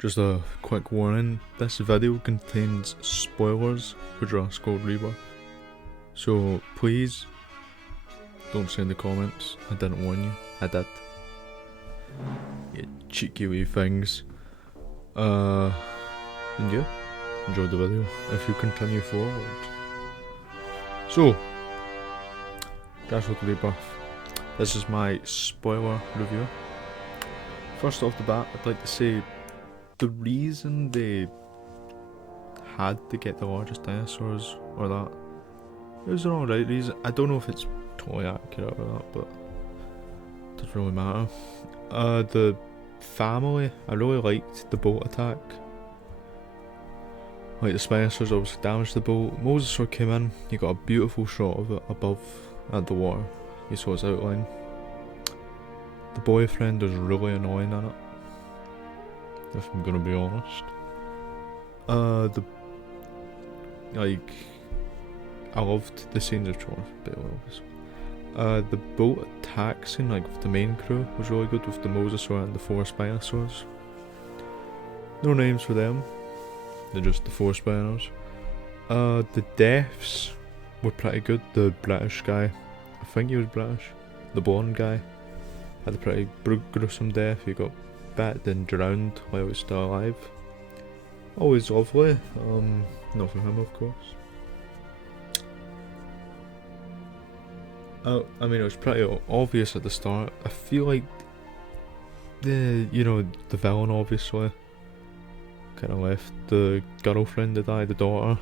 Just a quick warning, this video contains spoilers for Jurassic Rebirth. So please don't say in the comments, I didn't warn you, I did. You cheeky wee things. And yeah, enjoy the video if you continue forward. So, Jurassic Rebirth. This is my spoiler review. First off the bat, I'd like to say the reason they had to get the largest dinosaurs, or that, it was an alright reason. I don't know if it's totally accurate or that, but it doesn't really matter. The family, I really liked the boat attack. Like the Spinosaurs obviously damaged the boat. Mosasaur came in, you got a beautiful shot of it above at the water. You saw its outline. The boyfriend was really annoying in it, if I'm gonna be honest. I loved the scenes of John obviously. The boat attack scene, like with the main crew, was really good with the Mosasaur and the 4 Spinosaurs. No names for them, they're just the 4 Spinos. The deaths were pretty good. The British guy, I think he was British, the blonde guy, had a pretty gruesome death. He got bit and drowned while he was still alive. Always lovely, not for him of course. I mean, it was pretty obvious at the start. I feel like the villain obviously kind of left the girlfriend to die, the daughter.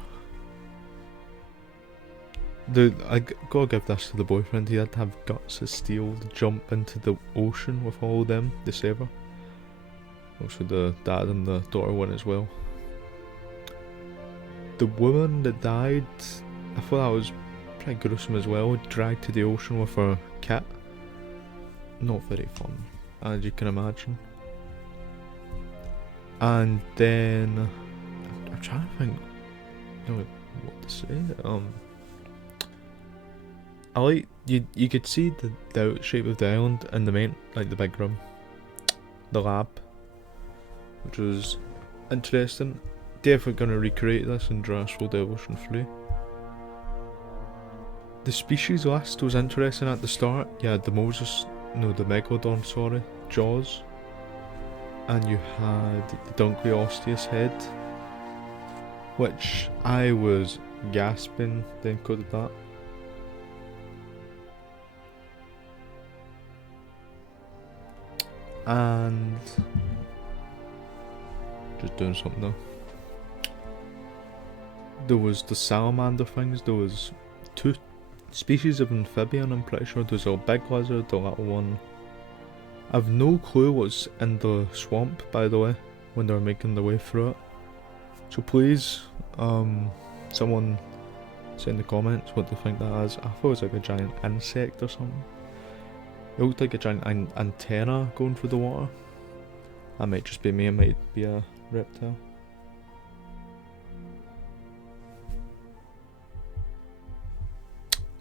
I gotta give this to the boyfriend. He had to have guts of steel to jump into the ocean with all of them to save her. Also the dad and the daughter went as well. The woman that died, I thought that was pretty gruesome as well, dragged to the ocean with her cat. Not very fun, as you can imagine. And then I'm trying to think, what to say. I like you could see the out shape of the island and the main, like the big room, the lab, which was interesting. Definitely gonna recreate this in Jurassic World Evolution 3. The species list was interesting at the start. You had the Megalodon, Jaws. And you had the Dunkleosteus head, which I was gasping they included that. And just doing something now. There was the salamander things. There was 2 species of amphibian, I'm pretty sure. There's a big lizard, the little one. I've no clue what's in the swamp, by the way, when they're making their way through it. So please, someone say in the comments what they think that is. I thought it was like a giant insect or something. It looked like a giant antenna going through the water. That might just be me, it might be a reptile.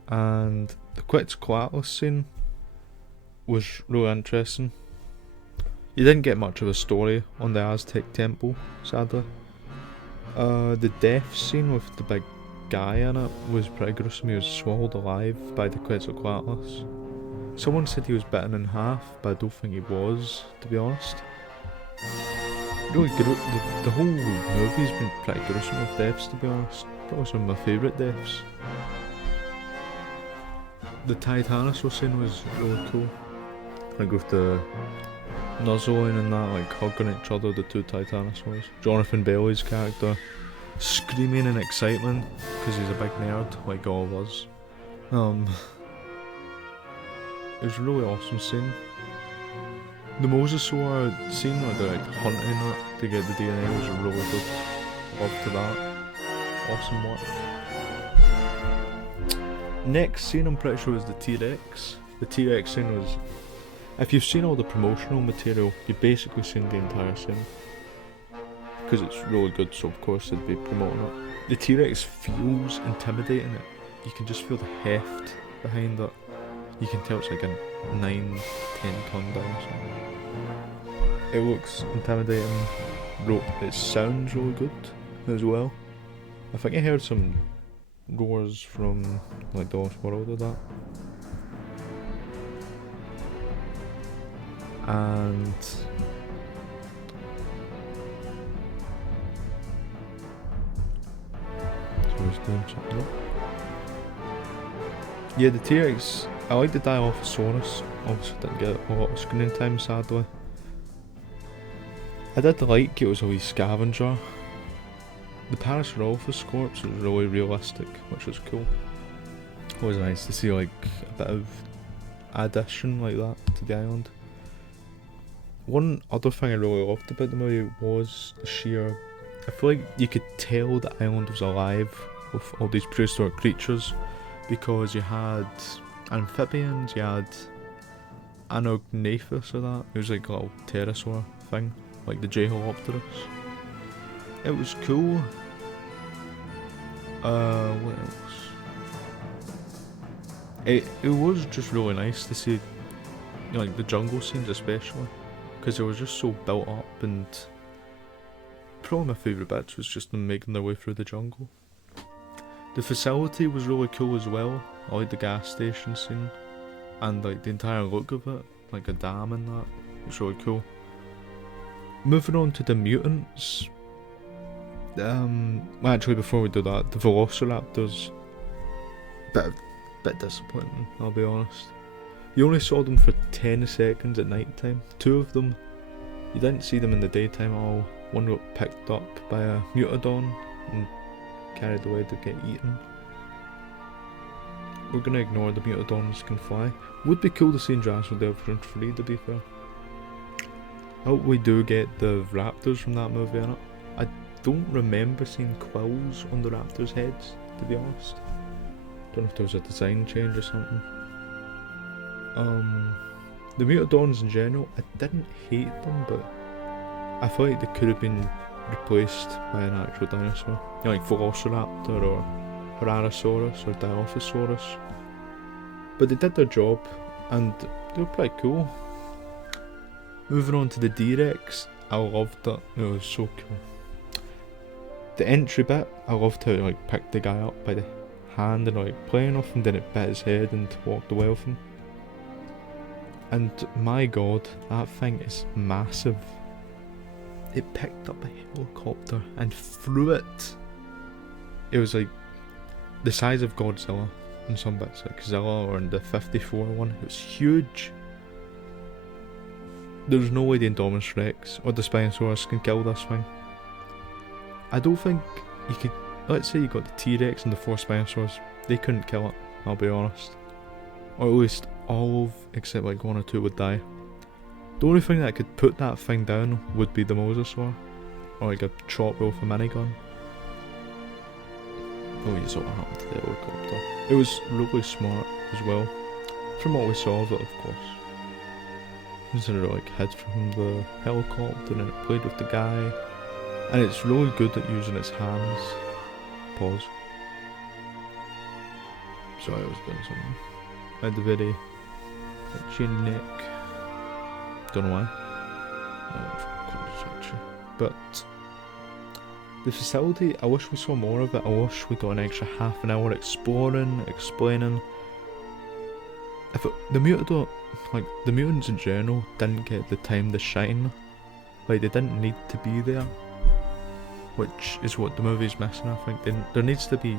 And the Quetzalcoatl scene was really interesting. You didn't get much of a story on the Aztec temple, sadly. The death scene with the big guy in it was pretty gruesome. He was swallowed alive by the Quetzalcoatlus. Someone said he was bitten in half, but I don't think he was, to be honest. Really the whole movie's been pretty gruesome with deaths, to be honest. Probably some of my favourite deaths. The Titanosaur scene was really cool. Like with the nuzzling and that, like hugging each other, the 2 Titanosaurs. Jonathan Bailey's character screaming in excitement because he's a big nerd, like all of us. It was a really awesome scene. The Mosasaur scene where they're like hunting it to get the DNA was really good. Love to that. Awesome work. Next scene I'm pretty sure was the T-Rex. The T-Rex scene was, if you've seen all the promotional material, you've basically seen the entire scene. Because it's really good, so of course they'd be promoting it. The T-Rex feels intimidating. You can just feel the heft behind it. You can tell it's like a 9-10 ton dinosaur. It looks intimidating. it sounds really good as well. I think I heard some roars from like the Lost World of that. And doing something up. Yeah, the T-Rex, I like the Dilophosaurus. Obviously didn't get a lot of screen time, sadly. I did like it was a wee scavenger. The Parasaurolophus was really realistic, which was cool. Always nice to see like a bit of addition like that to the island. One other thing I really loved about the movie was the sheer... I feel like you could tell the island was alive with all these prehistoric creatures, because you had amphibians, you had Anognathus or that. It was like a little pterosaur thing, like the J-Holopterus. It was cool. What else? It was just really nice to see, you know, like the jungle scenes especially, because they were just so built up, and probably my favourite bits was just them making their way through the jungle. The facility was really cool as well. I like the gas station scene, and like the entire look of it, like a dam and that. It's really cool. Moving on to the mutants. Actually, before we do that, the Velociraptors, bit disappointing, I'll be honest. You only saw them for 10 seconds at night time. 2 of them, you didn't see them in the daytime at all. One got picked up by a Mutodon and carried away to get eaten. We're gonna ignore the Mutodons can fly. Would be cool to see in Jurassic World 3, to be fair. I hope we do get the raptors from that movie in it. I don't remember seeing quills on the raptors' heads, to be honest. Don't know if there was a design change or something. The Mutodons in general, I didn't hate them, but I feel like they could have been replaced by an actual dinosaur. You know, like Velociraptor or Parasaurus or Dilophosaurus. But they did their job, and they were pretty cool. Moving on to the D-Rex, I loved it. It was so cool. The entry bit, I loved how it like picked the guy up by the hand and like playing off him, then it bit his head and walked away with him. And my god, that thing is massive. It picked up a helicopter and flew it. It was like the size of Godzilla in some bits, like Zilla or in the 54 one. It was huge. There's no way the Indominus Rex or the Spinosaurus can kill this thing. I don't think you could. Let's say you got the T-Rex and the 4 Spinosaurus, they couldn't kill it, I'll be honest. Or at least all of, except like 1 or 2 would die. The only thing that could put that thing down would be the Mosasaur, or like a chop with a minigun. Oh, you saw what happened to the helicopter. It was really smart as well, from what we saw of it, of course. Consider it like hid from the helicopter and it played with the guy, and it's really good at using its hands. Pause. Sorry, I was doing something. I had the very chin neck. Don't know why. But the facility, I wish we saw more of it. I wish we got an extra half an hour exploring, explaining. If it, the mutants in general didn't get the time to shine. Like, they didn't need to be there, which is what the movie's missing. I think there needs to be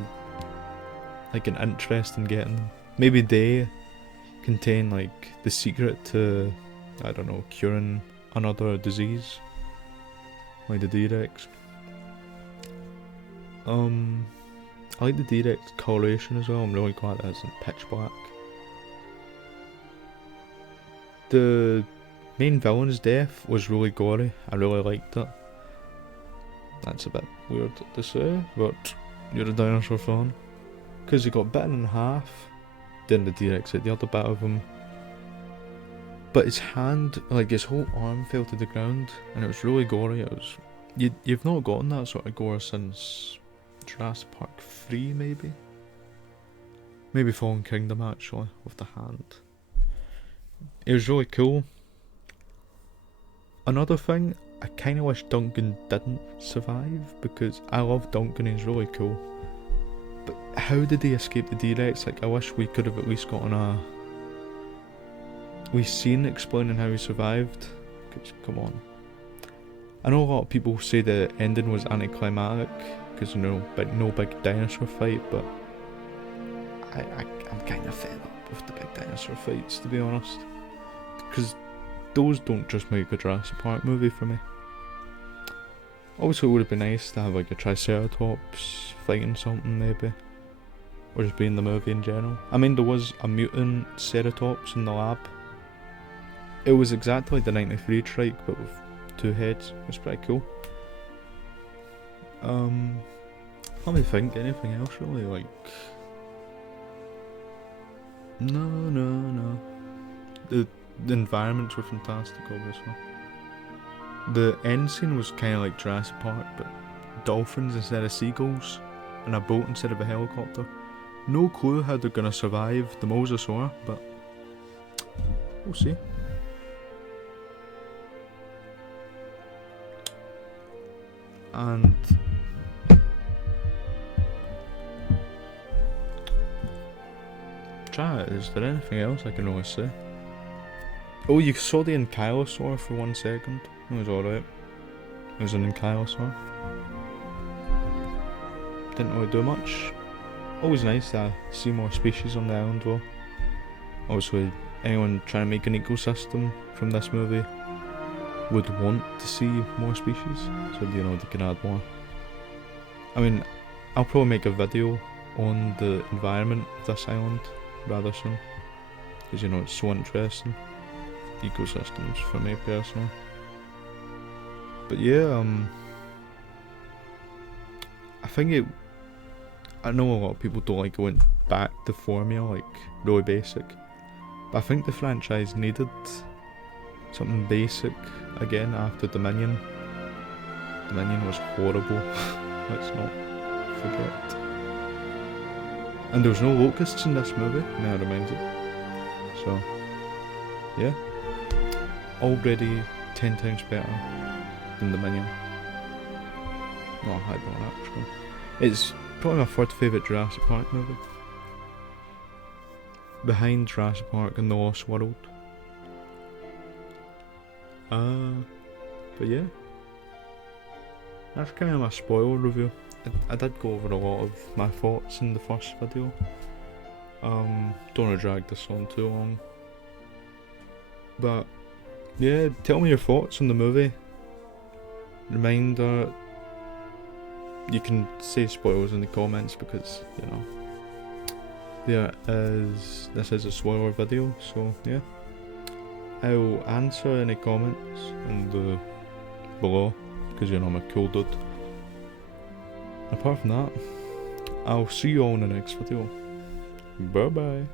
like an interest in getting them. Maybe they contain like the secret to, I don't know, curing another disease, like the D-Rex. I like the D-Rex coloration as well. I'm really glad it isn't pitch black. The main villain's death was really gory. I really liked it. That's a bit weird to say, but you're a dinosaur fan. Because he got bitten in half, then the D-Rex hit the other bit of him. But his hand, like his whole arm fell to the ground, and it was really gory. It was, you've not gotten that sort of gore since Jurassic Park 3 maybe? Maybe Fallen Kingdom actually, with the hand. It was really cool. Another thing, I kind of wish Duncan didn't survive, because I love Duncan, he's really cool. But how did he escape the D-Rex? Like, I wish we could have at least gotten a wee scene explaining how he survived. Cause, come on. I know a lot of people say the ending was anticlimactic, because, you know, no big dinosaur fight, but I'm kind of fed up with the big dinosaur fights, to be honest. Because those don't just make a Jurassic Park movie for me. Also, it would have been nice to have like a Triceratops fighting something, maybe. Or just be in the movie in general. I mean, there was a mutant Ceratops in the lab. It was exactly like the 93 trike, but with 2 heads. It was pretty cool. Let me think, anything else really, like... No. The environments were fantastic, obviously. The end scene was kind of like Jurassic Park, but dolphins instead of seagulls, and a boat instead of a helicopter. No clue how they're gonna survive the mosasaur, but we'll see. And is there anything else I can really say? Oh, you saw the ankylosaur for 1 second. It was alright. It was an ankylosaur. Didn't really do much. Always nice to see more species on the island though. Also, anyone trying to make an ecosystem from this movie would want to see more species, so you know they can add more. I mean, I'll probably make a video on the environment of this island rather soon, because you know it's so interesting, ecosystems for me personally. But yeah, I think I know a lot of people don't like going back to formula, like really basic, but I think the franchise needed something basic again after Dominion. Dominion was horrible, let's not forget. And there was no locusts in this movie, may I remind you. So, yeah. Already 10 times better than Dominion. No, I don't actually. It's probably my 3rd favourite Jurassic Park movie. Behind Jurassic Park and The Lost World. But yeah. That's kind of my spoiler review. I did go over a lot of my thoughts in the first video. Don't want to drag this on too long. But yeah, tell me your thoughts on the movie. Reminder, you can say spoilers in the comments because, you know, this is a spoiler video, so yeah. I'll answer any comments in the below, because you know I'm a cool dude. Apart from that, I'll see you all in the next video. Bye bye.